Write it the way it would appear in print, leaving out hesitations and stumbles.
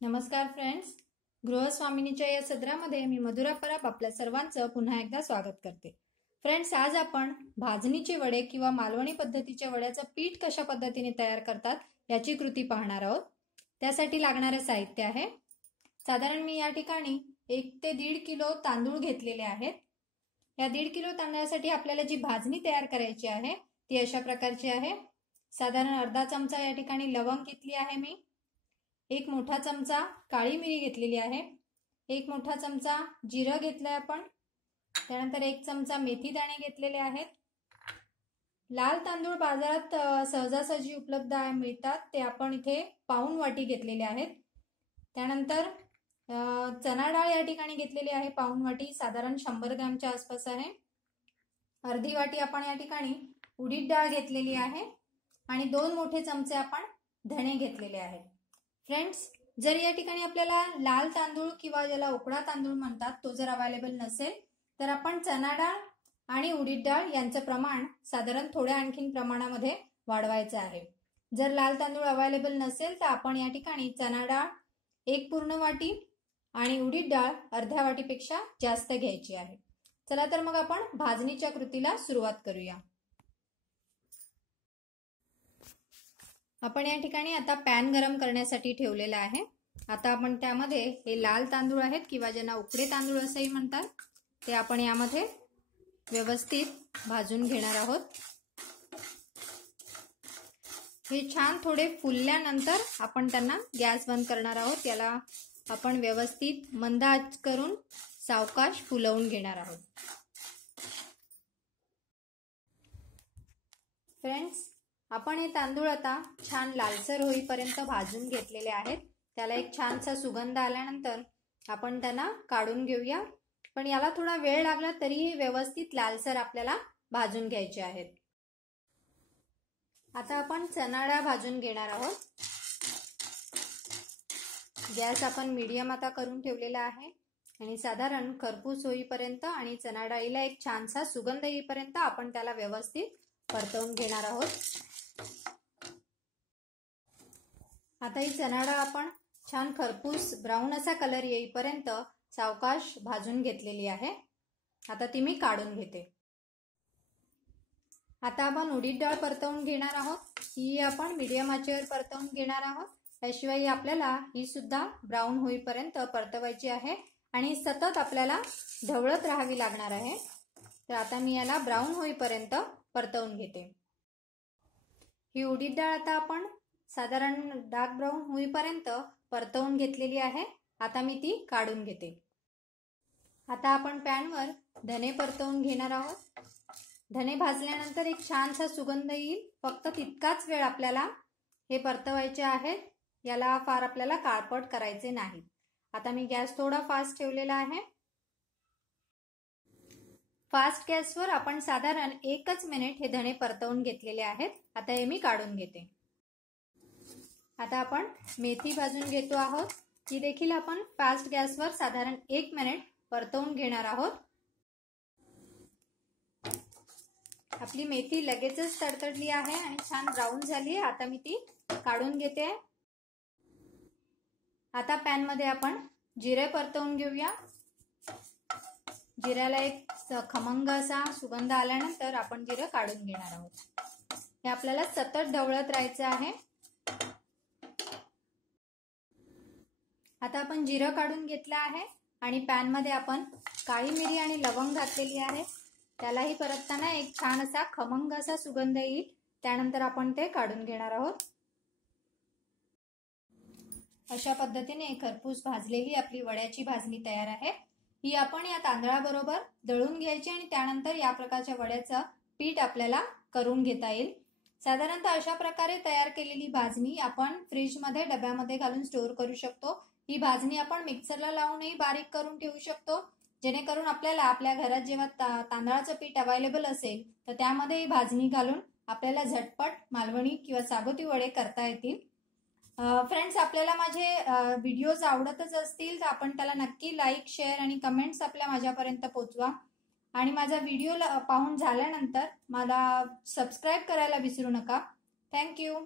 नमस्कार फ्रेंड्स, गृहस्वामिनीच्या या सदरामध्ये मी मधुरा पराब आपल्या सर्वांचं पुन्हा एकदा स्वागत करते। फ्रेंड्स, आज आपण भाजणीचे वडे किंवा मालवणी पद्धतीच्या वड्याचं पीठ कशा पद्धतीने तयार करतात याची कृती पाहणार आहोत। त्यासाठी लागणारे साहित्य आहे, साधारण मी या ठिकाणी 1 ते 1.5 किलो तांदूळ घेतलेले आहेत। या 1.5 किलो तांदळासाठी आपल्याला जी भाजणी तयार करायची आहे ती अशा प्रकारची आहे। साधारण अर्धा चमचा या ठिकाणी लवंग घेतली आहे मी, 1 मोठा चमचा काळी मिरी घेतलेली आहे, 1 मोठा चमचा जिरं घेतलंय आपण, त्यानंतर 1 चमचा मेथी दाणे घेतलेले आहेत। लाल तांदूळ बाजारात सहजासहजी उपलब्ध मिळतात, ते आपण इथे पाऊण वाटी घेतलेले आहेत। त्यानंतर चणा डाळ या ठिकाणी घेतलेली आहे पाऊण वाटी, साधारण 100 ग्रॅमच्या आसपास आहे। अर्धी वाटी आपण या ठिकाणी उडीद डाळ घेतलेली आहे आणि 2 मोठे चमचे आपण धणे घेतलेले आहेत। फ्रेंड्स, जर या ठिकाणी आपल्याला लाल तांदूळ किंवा ज्याला उकडा तांदूळ म्हणतात तो जर अवेलेबल नसेल तर आपण चणा डाळ आणि उडीद डाळ यांचं प्रमाण साधारण थोड्या आणखीन प्रमाणामध्ये वाढवायचं आहे। जर लाल तांदूळ अवेलेबल नसेल तर आपण या ठिकाणी चणा डाळ 1 पूर्ण वाटी आणि उडीद डाळ अर्ध्या वाटीपेक्षा जास्त घ्यायची आहे। चला तर मग आपण भाजणीच्या कृतीला सुरुवात करूया। आपण या ठिकाणी आता पॅन गरम करण्यासाठी ठेवलेला आहे। आता आपण त्यामध्ये हे लाल तांदूळ आहेत किंवा ज्यांना उकडे तांदूळ असंही म्हणतात ते आपण यामध्ये व्यवस्थित भाजून घेणार आहोत। हे छान थोडे फुलल्यानंतर आपण त्यांना गॅस बंद करणार आहोत। याला आपण व्यवस्थित मंद आच करून सावकाश फुलवून घेणार आहोत। फ्रेंड्स, आपण हे तांदूळ आता छान लालसर होईपर्यंत भाजून घेतलेले आहेत। त्याला एक छानसा सुगंध आल्यानंतर आपण त्यांना काढून घेऊया, पण याला थोडा वेळ लागला तरीही व्यवस्थित लालसर आपल्याला भाजून घ्यायचे आहेत। आता आपण चणा डाळ भाजून घेणार आहोत। गॅस आपण मीडियम आता करून ठेवलेला आहे आणि साधारण खरपूस होईपर्यंत आणि चणा डाळीला एक छानसा सुगंध येईपर्यंत आपण त्याला व्यवस्थित परतवून घेणार आहोत। आता ही चणा डाळ आपण छान खरपूस ब्राऊन असा कलर येईपर्यंत सावकाश भाजून घेतलेली आहे। आता ती मी काढून घेते। आता आपण उडीद डाळ परतवून घेणार आहोत। ही आपण मीडियम आचेवर परतवून घेणार आहोत। त्याशिवाय आपल्याला ही सुद्धा ब्राऊन होईपर्यंत परतवायची आहे आणि सतत आपल्याला ढवळत राहावी लागणार आहे। तर आता मी याला ब्राऊन होईपर्यंत परतवून घेते। ही उडीद डाळ आता आपण साधारण डार्क ब्राऊन होईपर्यंत परतवून घेतलेली आहे। आता मी ती काढून घेते। आता आपण पॅनवर धने परतवून घेणार आहोत। धने भाजल्यानंतर एक छानसा सुगंध येईल, फक्त तितकाच वेळ आपल्याला हे परतवायचे आहेत। याला फार आपल्याला काळपट करायचे नाही। आता मी गॅस थोडा फास्ट ठेवलेला आहे। फास्ट गॅसवर आपण साधारण 1 मिनिट हे धणे परतवून घेतलेले आहेत। आता हे मी काढून घेते। आता आपण मेथी भाजून घेतो आहोत। ही देखील आपण फास्ट गॅसवर साधारण 1 मिनिट परतवून घेणार आहोत। आपली मेथी लगेचच तडतडली आहे आणि छान ब्राऊन झाली आहे। आता मी ती काढून घेते। आता पॅन मध्ये आपण जिरे परतवून घेऊया। जिऱ्याला एक खमंग असा सुगंध आल्यानंतर आपण जिरं काढून घेणार आहोत। हे आपल्याला सतत ढवळत राहायचं आहे। आता आपण जिरं काढून घेतलं आहे आणि पॅन मध्ये आपण काळी मिरी आणि लवंग घातलेली आहे। त्यालाही परतताना एक छान असा खमंग असा सुगंध येईल, त्यानंतर आपण ते काढून घेणार आहोत। अशा पद्धतीने खरपूस भाजलेली आपली वड्याची भाजणी तयार आहे। ही आपण या तांदळाबरोबर दळून घ्यायची आणि त्यानंतर या प्रकारच्या वड्याचं पीठ आपल्याला करून घेता येईल। साधारणतः अशा प्रकारे तयार केलेली भाजणी आपण फ्रीजमध्ये डब्यामध्ये घालून स्टोअर करू शकतो। ही भाजणी आपण मिक्सरला लावूनही बारीक करून ठेवू शकतो, जेणेकरून आपल्याला आपल्या घरात जेव्हा तांदळाचं पीठ अवेलेबल असेल तर त्यामध्ये ही भाजणी घालून आपल्याला झटपट मालवणी किंवा सागोती वडे करता येतील। फ्रेंड्स, आपल्याला माझे व्हिडिओज आवडतच असतील तर आपण त्याला नक्की लाईक, शेअर आणि कमेंट्स माझ्यापर्यंत पोहोचवा आणि माझा व्हिडिओ पाहून झाल्यानंतर मला सबस्क्राईब करायला विसरू नका। थँक्यू।